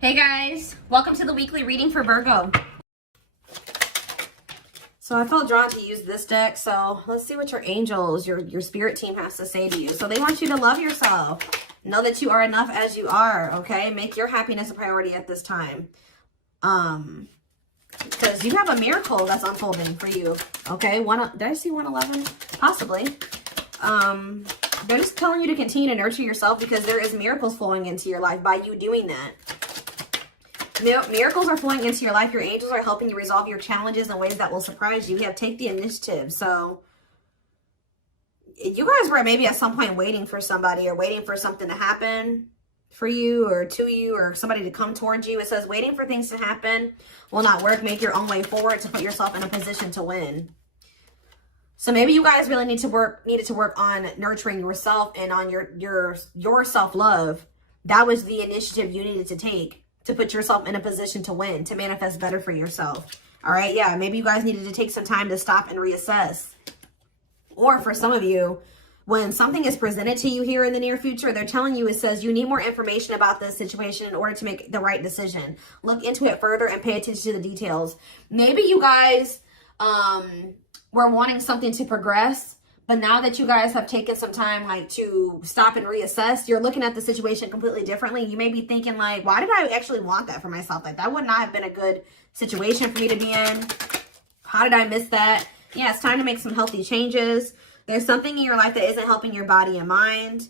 Hey guys, welcome to the weekly reading for Virgo. So I felt drawn to use this deck, so let's see what your angels, your spirit team has to say to you. So they want you to love yourself. Know that you are enough as you are, okay? Make your happiness a priority at this time. Because you have a miracle that's unfolding for you, okay? Did I see 111? Possibly. They're just telling you to continue to nurture yourself because there is miracles flowing into your life by you doing that. Miracles are flowing into your life. Your angels are helping you resolve your challenges in ways that will surprise you. We have take the initiative. So you guys were maybe at some point waiting for somebody or waiting for something to happen for you or to you or somebody to come towards you. It says waiting for things to happen will not work. Make your own way forward to put yourself in a position to win. So maybe you guys really needed to work on nurturing yourself and on your self-love. That was the initiative you needed to take to put yourself in a position to win, to manifest better for yourself. All right, yeah, maybe you guys needed to take some time to stop and reassess. Or for some of you, when something is presented to you here in the near future, they're telling you, it says you need more information about this situation in order to make the right decision. Look into it further and pay attention to the details. Maybe you guys were wanting something to progress, but now that you guys have taken some time like to stop and reassess, you're looking at the situation completely differently. You may be thinking like, why did I actually want that for myself? Like that would not have been a good situation for me to be in. How did I miss that? Yeah, it's time to make some healthy changes. There's something in your life that isn't helping your body and mind.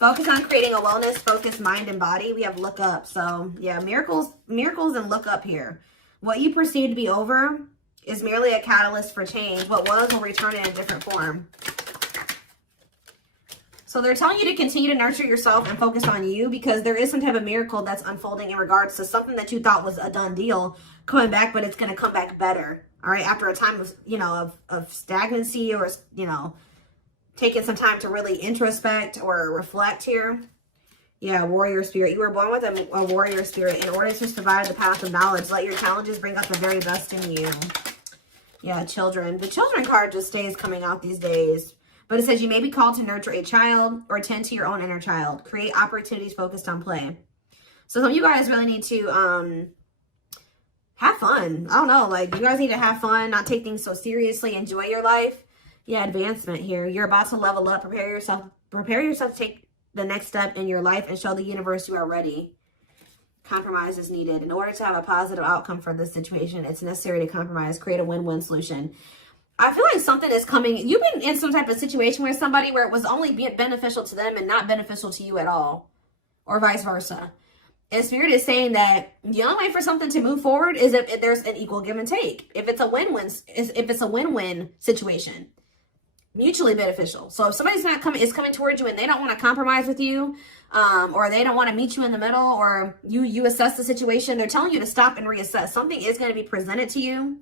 Focus on creating a wellness-focused mind and body. We have look up. So yeah, miracles and look up here. What you perceive to be over is merely a catalyst for change. What was will return in a different form. So they're telling you to continue to nurture yourself and focus on you because there is some type of miracle that's unfolding in regards to something that you thought was a done deal coming back, but it's going to come back better. All right. After a time of, of stagnancy or, taking some time to really introspect or reflect here. Yeah, warrior spirit. You were born with a warrior spirit. In order to survive the path of knowledge, let your challenges bring out the very best in you. Yeah, children. The children card just stays coming out these days. But it says you may be called to nurture a child or tend to your own inner child. Create opportunities focused on play. So some of you guys really need to have fun. I don't know. Like, you guys need to have fun, not take things so seriously. Enjoy your life. Yeah, advancement here. You're about to level up. Prepare yourself to take the next step in your life and show the universe you are ready. Compromise is needed. In order to have a positive outcome for this situation, it's necessary to compromise, create a win-win solution. I feel like something is coming. You've been in some type of situation where somebody where it was only beneficial to them and not beneficial to you at all, or vice versa. And Spirit is saying that the only way for something to move forward is if there's an equal give and take. If it's a win-win situation. Mutually beneficial. So if somebody's is coming towards you and they don't want to compromise with you, or they don't want to meet you in the middle, or you assess the situation, they're telling you to stop and reassess. Something is going to be presented to you,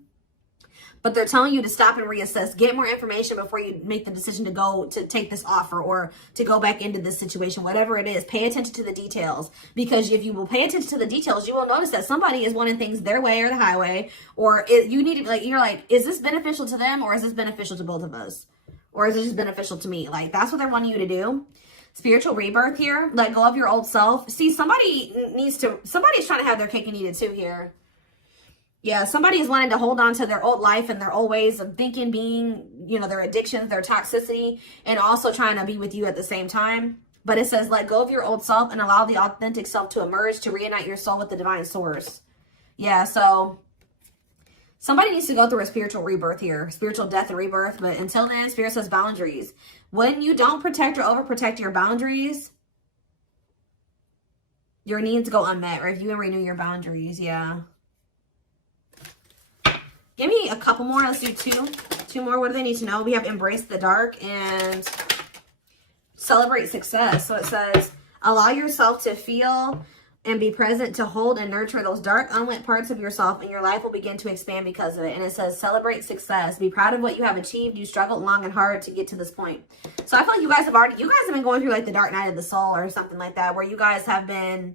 but they're telling you to stop and reassess. Get more information before you make the decision to take this offer or to go back into this situation. Whatever it is, pay attention to the details, because if you will pay attention to the details, you will notice that somebody is wanting things their way or the highway, or you need to you're like, is this beneficial to them or is this beneficial to both of us? Or is it just beneficial to me? Like, that's what they're wanting you to do. Spiritual rebirth here. Let go of your old self. See, somebody's trying to have their cake and eat it too here. Yeah, somebody is wanting to hold on to their old life and their old ways of thinking, being, their addictions, their toxicity, and also trying to be with you at the same time. But it says, let go of your old self and allow the authentic self to emerge, to reunite your soul with the divine source. Yeah, so somebody needs to go through a spiritual rebirth here, spiritual death and rebirth. But until then, Spirit says boundaries. When you don't protect or overprotect your boundaries, your needs go unmet. Review and renew your boundaries. Yeah. Give me a couple more. Let's do two more. What do they need to know? We have embrace the dark and celebrate success. So it says, allow yourself to feel and be present to hold and nurture those dark, unlit parts of yourself, and your life will begin to expand because of it. And it says, celebrate success. Be proud of what you have achieved. You struggled long and hard to get to this point. So I feel like you guys have been going through like the dark night of the soul or something like that, where you guys have been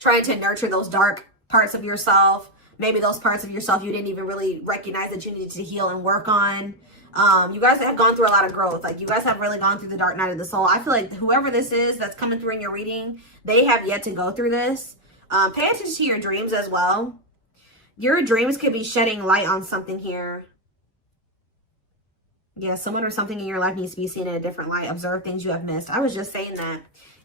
trying to nurture those dark parts of yourself. Maybe those parts of yourself you didn't even really recognize that you needed to heal and work on. You guys have gone through a lot of growth. Like, you guys have really gone through the dark night of the soul. I feel like whoever this is that's coming through in your reading, they have yet to go through this. Pay attention to your dreams as well. Your dreams could be shedding light on something here. Yeah, someone or something in your life needs to be seen in a different light. Observe things you have missed. I was just saying that.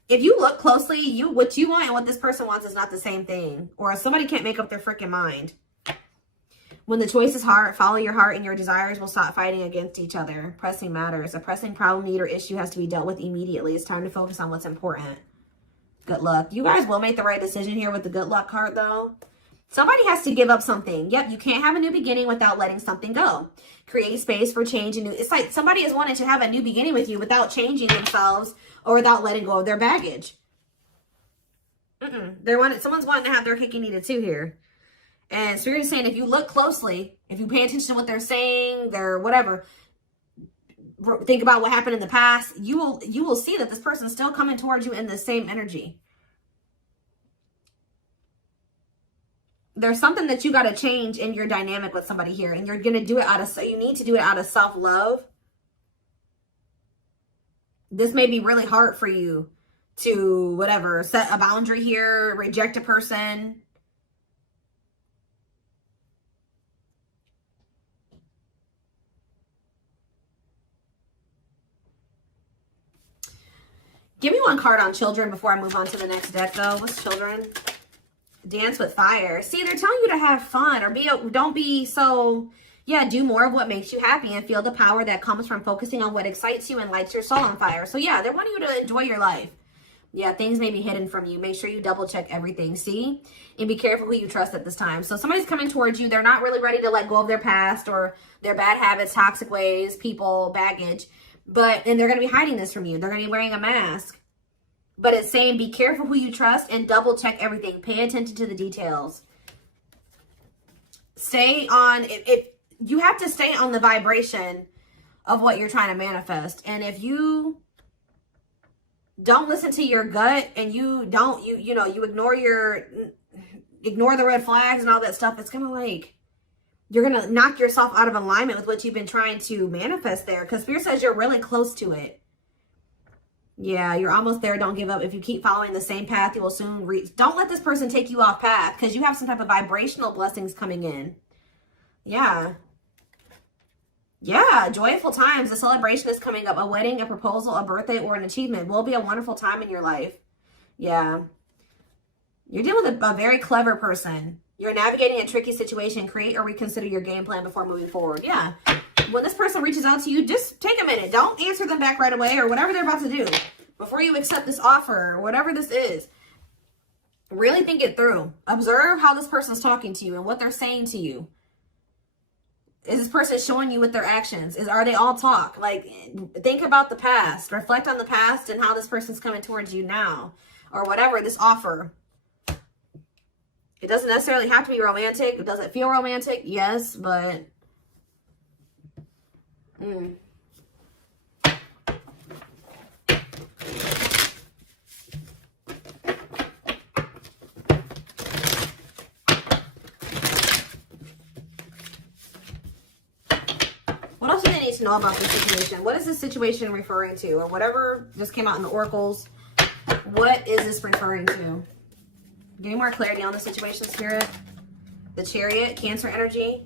If you look closely, what you want and what this person wants is not the same thing. Or somebody can't make up their freaking mind. When the choice is hard, follow your heart and your desires will stop fighting against each other. Pressing matters. A pressing problem, need, or issue has to be dealt with immediately. It's time to focus on what's important. Good luck. You guys will make the right decision here with the good luck card, though. Somebody has to give up something. Yep, you can't have a new beginning without letting something go. Create space for change. And new. It's like somebody is wanting to have a new beginning with you without changing themselves or without letting go of their baggage. Someone's wanting to have their cake and eat it too here. And Spirit is saying, if you look closely, if you pay attention to what they're saying, their whatever, think about what happened in the past, you will see that this person's still coming towards you in the same energy. There's something that you got to change in your dynamic with somebody here, and you're going to do it you need to do it out of self-love. This may be really hard for you to, whatever, set a boundary here, reject a person. Give me one card on children before I move on to the next deck, though. What's children? Dance with fire. See, they're telling you to have fun or don't be so, yeah, do more of what makes you happy and feel the power that comes from focusing on what excites you and lights your soul on fire. So, yeah, they're wanting you to enjoy your life. Yeah, things may be hidden from you. Make sure you double check everything, see? And be careful who you trust at this time. So somebody's coming towards you. They're not really ready to let go of their past or their bad habits, toxic ways, people, baggage. And they're going to be hiding this from you. They're going to be wearing a mask. But it's saying be careful who you trust and double check everything. Pay attention to the details. Stay on, you have to stay on the vibration of what you're trying to manifest. And if you don't listen to your gut and you ignore the red flags and all that stuff, it's going to like, you're going to knock yourself out of alignment with what you've been trying to manifest there. Because Spirit says you're really close to it. Yeah, you're almost there. Don't give up. If you keep following the same path, you will soon reach. Don't let this person take you off path because you have some type of vibrational blessings coming in. Yeah. Yeah, joyful times. A celebration is coming up. A wedding, a proposal, a birthday, or an achievement will be a wonderful time in your life. Yeah. You're dealing with a very clever person. You're navigating a tricky situation. Create or reconsider your game plan before moving forward. Yeah. When this person reaches out to you, just take a minute. Don't answer them back right away or whatever they're about to do. Before you accept this offer or whatever this is, really think it through. Observe how this person's talking to you and what they're saying to you. Is this person showing you with their actions? Are they all talk? Like, think about the past. Reflect on the past and how this person's coming towards you now. Or whatever, this offer. It doesn't necessarily have to be romantic. Does it feel romantic? Yes, but... What else do they need to know about this situation? What is this situation referring to? Or whatever just came out in the oracles. What is this referring to? Give me more clarity on the situation, Spirit. The Chariot, Cancer energy.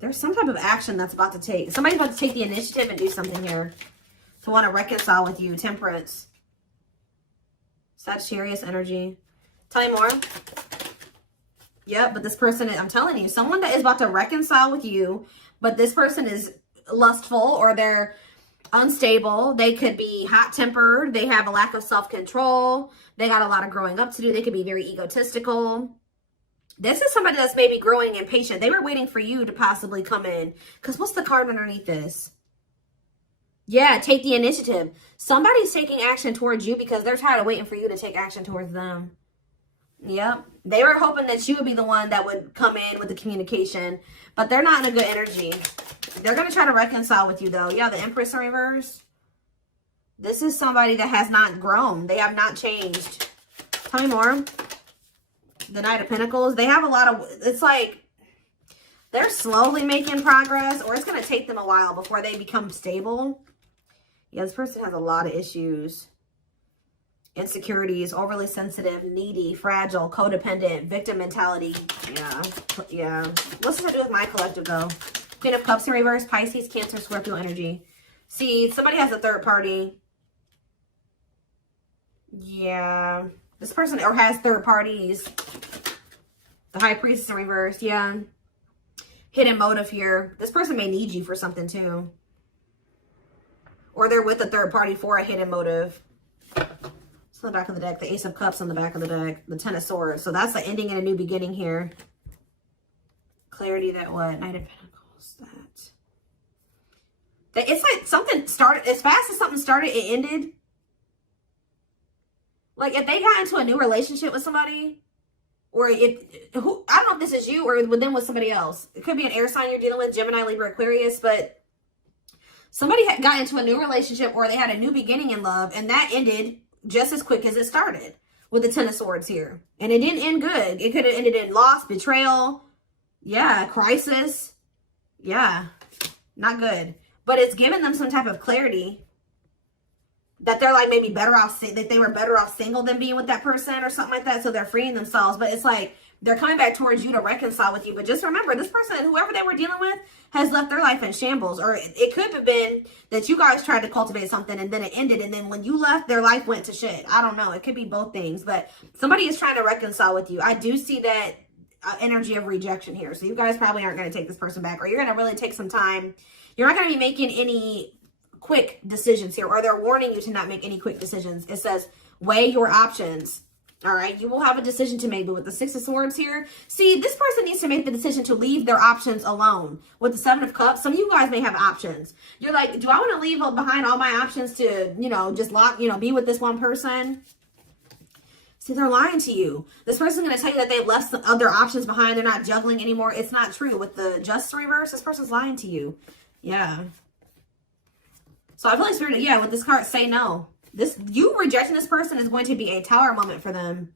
There's some type of action that's about to take. Somebody's about to take the initiative and do something here. To want to reconcile with you. Temperance. Sagittarius energy. Tell me more. Yep, but this person, I'm telling you, someone that is about to reconcile with you, but this person is lustful or they're unstable. They could be hot-tempered. They have a lack of self-control. They got a lot of growing up to do. They could be very egotistical. This is somebody that's maybe growing impatient. They were waiting for you to possibly come in. Because what's the card underneath this? Yeah, take the initiative. Somebody's taking action towards you because they're tired of waiting for you to take action towards them. Yep. They were hoping that you would be the one that would come in with the communication. But they're not in a good energy. They're going to try to reconcile with you, though. Yeah, the Empress in reverse. This is somebody that has not grown. They have not changed. Tell me more. The Knight of Pentacles. They have a lot of... It's like... They're slowly making progress, or it's going to take them a while before they become stable. Yeah, this person has a lot of issues. Insecurities, overly sensitive, needy, fragile, codependent, victim mentality. Yeah. What's this to do with my collective, though? Queen of Cups in reverse, Pisces, Cancer, Scorpio energy. See, somebody has a third party. Yeah. This person or has third parties. The High Priestess in reverse. Yeah. Hidden motive here. This person may need you for something too. Or they're with a third party for a hidden motive. It's on the back of the deck. The Ace of Cups on the back of the deck. The Ten of Swords. So that's the ending and a new beginning here. Clarity that what? Knight of Pentacles. That. It's like something started. As fast as something started, it ended. Like if they got into a new relationship with somebody, or if I don't know if this is you or with them with somebody else. It could be an air sign you're dealing with, Gemini, Libra, Aquarius, but somebody got into a new relationship or they had a new beginning in love, and that ended just as quick as it started with the Ten of Swords here. And it didn't end good. It could have ended in loss, betrayal, yeah, crisis. Yeah, not good. But it's given them some type of clarity that they're like maybe better off, that they were better off single than being with that person or something like that. So they're freeing themselves. But it's like they're coming back towards you to reconcile with you. But just remember, this person, whoever they were dealing with, has left their life in shambles. Or it could have been that you guys tried to cultivate something and then it ended. And then when you left, their life went to shit. I don't know. It could be both things. But somebody is trying to reconcile with you. I do see that energy of rejection here. So you guys probably aren't going to take this person back. Or you're going to really take some time. You're not going to be making any quick decisions here, or they're warning you to not make any quick decisions. It says weigh your options. All right, you will have a decision to make. But with the Six of Swords here, see, this person needs to make the decision to leave their options alone. With the Seven of Cups, some of you guys may have options. You're like, do I want to leave behind all my options to, just be with this one person? See, they're lying to you. This person's going to tell you that they've left some other options behind. They're not juggling anymore. It's not true. With the Justice reverse, this person's lying to you. Yeah. So I feel like Spirit, yeah, with this card, say no. You rejecting this person is going to be a tower moment for them.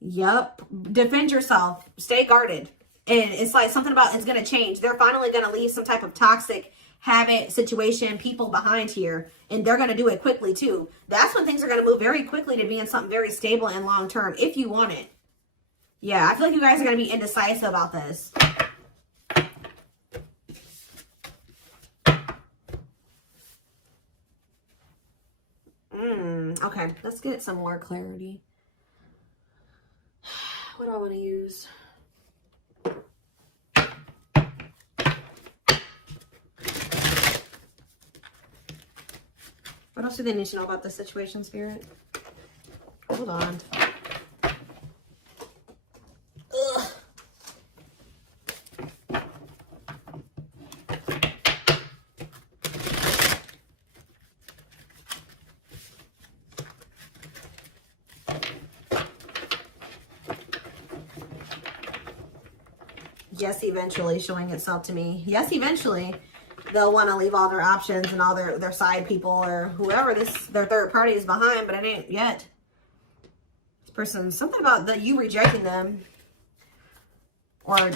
Yep. Defend yourself. Stay guarded. And it's like something about it's going to change. They're finally going to leave some type of toxic habit, situation, people behind here. And they're going to do it quickly too. That's when things are going to move very quickly to being something very stable and long term, if you want it. Yeah, I feel like you guys are going to be indecisive about this. Okay, let's get some more clarity. What do I want to use? What else do they need to know about this situation, Spirit? Hold on. Ugh. Yes, eventually showing itself to me. Yes, eventually they'll want to leave all their options and all their side people or whoever their third party is behind, but it ain't yet. This person, something about you rejecting them or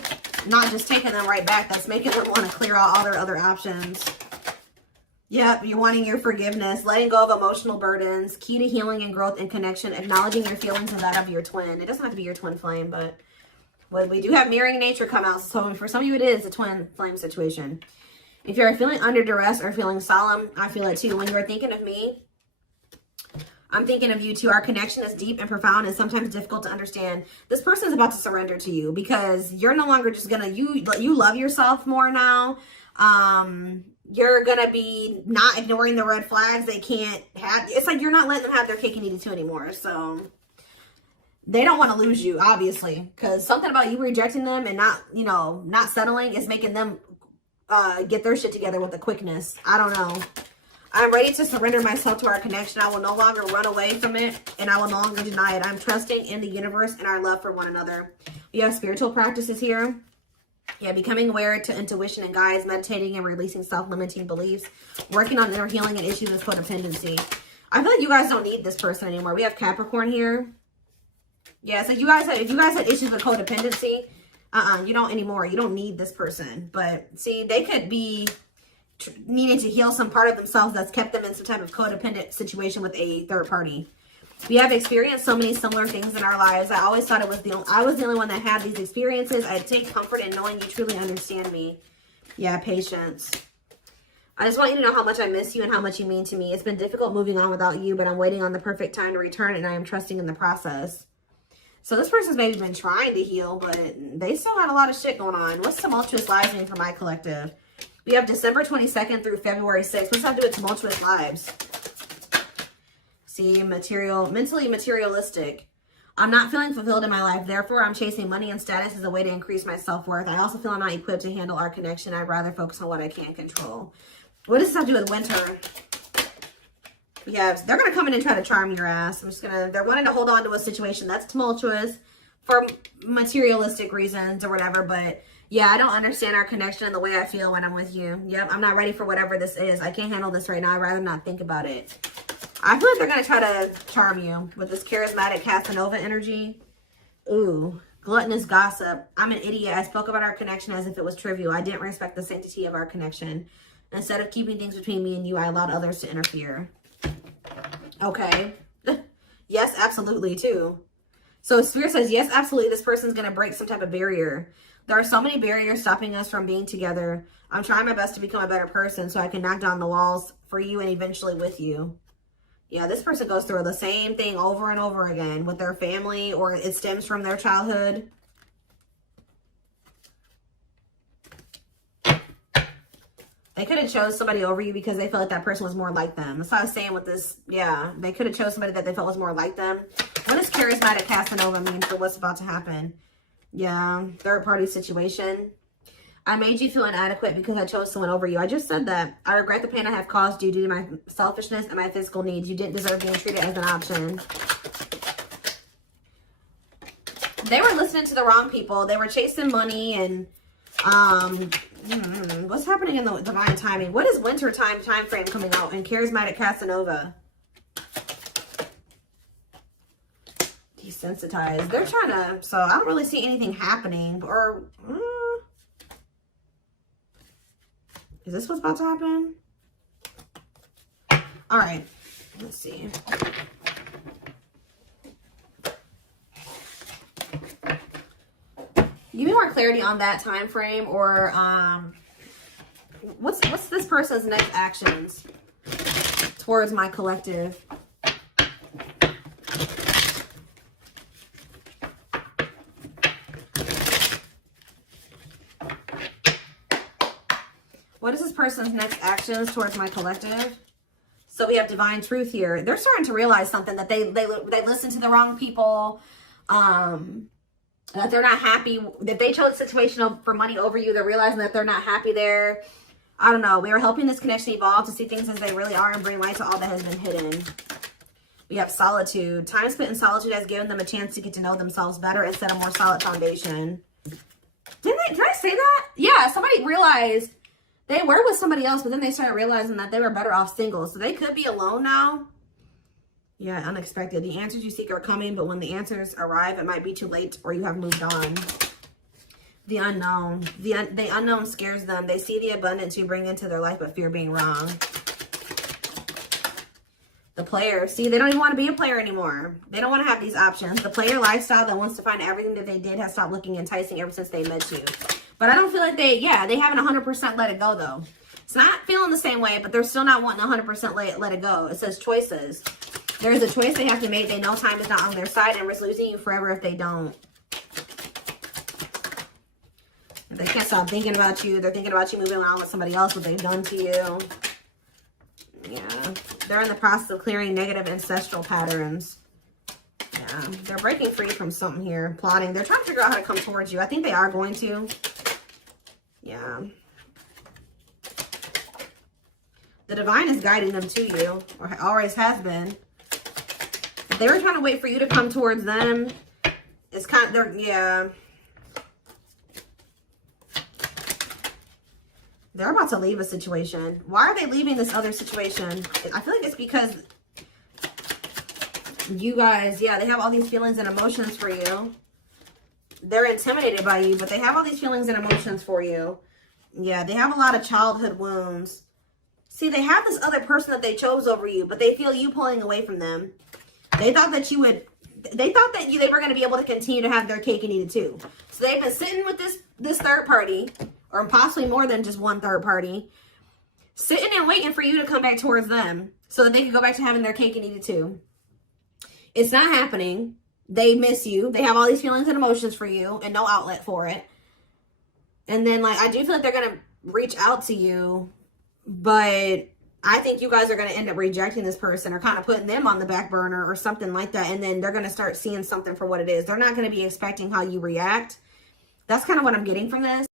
not just taking them right back, that's making them want to clear out all their other options. Yep, you're wanting your forgiveness, letting go of emotional burdens, key to healing and growth and connection, acknowledging your feelings and that of your twin. It doesn't have to be your twin flame, but well, we do have mirroring nature come out. So for some of you, it is a twin flame situation. If you're feeling under duress or feeling solemn, I feel it too. When you're thinking of me, I'm thinking of you too. Our connection is deep and profound and sometimes difficult to understand. This person is about to surrender to you because you're no longer just gonna, you love yourself more now. You're gonna be not ignoring the red flags they can't have. It's like you're not letting them have their cake and eat it too anymore. So they don't want to lose you, obviously, because something about you rejecting them and not settling is making them get their shit together with a quickness. I don't know. I'm ready to surrender myself to our connection. I will no longer run away from it, and I will no longer deny it. I'm trusting in the universe and our love for one another. We have spiritual practices here. Yeah, becoming aware to intuition and guides, meditating and releasing self-limiting beliefs, working on inner healing and issues of codependency. I feel like you guys don't need this person anymore. We have Capricorn here. Yeah, so if you guys had issues with codependency, You don't anymore. You don't need this person. But see, they could be needing to heal some part of themselves that's kept them in some type of codependent situation with a third party. We have experienced so many similar things in our lives. I always thought I was the only one that had these experiences. I take comfort in knowing you truly understand me. Yeah, patience. I just want you to know how much I miss you and how much you mean to me. It's been difficult moving on without you, but I'm waiting on the perfect time to return, and I am trusting in the process. So this person's maybe been trying to heal, but they still had a lot of shit going on. What's tumultuous lives mean for my collective? We have December 22nd through February 6th. What's that to do with tumultuous lives? See, mentally materialistic. I'm not feeling fulfilled in my life. Therefore, I'm chasing money and status as a way to increase my self-worth. I also feel I'm not equipped to handle our connection. I'd rather focus on what I can control. What does this have to do with winter? Yeah, they're going to come in and try to charm your ass. They're wanting to hold on to a situation that's tumultuous for materialistic reasons or whatever. But yeah, I don't understand our connection and the way I feel when I'm with you. Yep, I'm not ready for whatever this is. I can't handle this right now. I'd rather not think about it. I feel like they're going to try to charm you with this charismatic Casanova energy. Ooh, gluttonous gossip. I'm an idiot. I spoke about our connection as if it was trivial. I didn't respect the sanctity of our connection. Instead of keeping things between me and you, I allowed others to interfere. Okay. Yes, absolutely, too. So Spirit says, yes, absolutely, this person's going to break some type of barrier. There are so many barriers stopping us from being together. I'm trying my best to become a better person so I can knock down the walls for you and eventually with you. Yeah, this person goes through the same thing over and over again with their family, or it stems from their childhood. They could have chose somebody over you because they felt like that person was more like them. That's what I was saying with this. Yeah, they could have chose somebody that they felt was more like them. What does charismatic Casanova mean for what's about to happen? Yeah, third party situation. I made you feel inadequate because I chose someone over you. I just said that. I regret the pain I have caused you due to my selfishness and my physical needs. You didn't deserve being treated as an option. They were listening to the wrong people. They were chasing money and what's happening in the divine timing? What is winter time frame coming out in charismatic Casanova? Desensitized. They're trying to, so I don't really see anything happening. Or is this what's about to happen? All right, let's see. Give me more clarity on that time frame, or what's this person's next actions towards my collective? What is this person's next actions towards my collective? So we have divine truth here. They're starting to realize something, that they listened to the wrong people. That they're not happy, that they chose a situation for money over you. They're realizing that they're not happy there. I don't know. We are helping this connection evolve to see things as they really are and bring light to all that has been hidden. We have solitude. Time spent in solitude has given them a chance to get to know themselves better and set a more solid foundation. Did I say that? Yeah, somebody realized they were with somebody else, but then they started realizing that they were better off single. So they could be alone now. Yeah, unexpected. The answers you seek are coming, but when the answers arrive, it might be too late or you have moved on. The unknown. The unknown scares them. They see the abundance you bring into their life, but fear being wrong. The player. See, they don't even want to be a player anymore. They don't want to have these options. The player lifestyle that wants to find everything that they did has stopped looking enticing ever since they met you. But I don't feel like they haven't 100% let it go, though. It's not feeling the same way, but they're still not wanting 100% let it go. It says choices. There is a choice they have to make. They know time is not on their side and risk losing you forever if they don't. They can't stop thinking about you. They're thinking about you moving on with somebody else, what they've done to you. Yeah. They're in the process of clearing negative ancestral patterns. Yeah. They're breaking free from something here. Plotting. They're trying to figure out how to come towards you. I think they are going to. Yeah. The divine is guiding them to you, or always has been. If they were trying to wait for you to come towards them, it's kind of, yeah. They're about to leave a situation. Why are they leaving this other situation? I feel like it's because you guys, yeah, they have all these feelings and emotions for you. they're intimidated by you, but they have all these feelings and emotions for you. Yeah, they have a lot of childhood wounds. See, they have this other person that they chose over you, but they feel you pulling away from them. They thought that you would, they thought that they were going to be able to continue to have their cake and eat it too. So they've been sitting with this third party, or possibly more than just one third party, sitting and waiting for you to come back towards them so that they can go back to having their cake and eat it too. It's not happening. They miss you. They have all these feelings and emotions for you and no outlet for it. And then, like, I do feel like they're going to reach out to you, but I think you guys are going to end up rejecting this person or kind of putting them on the back burner or something like that. And then they're going to start seeing something for what it is. They're not going to be expecting how you react. That's kind of what I'm getting from this.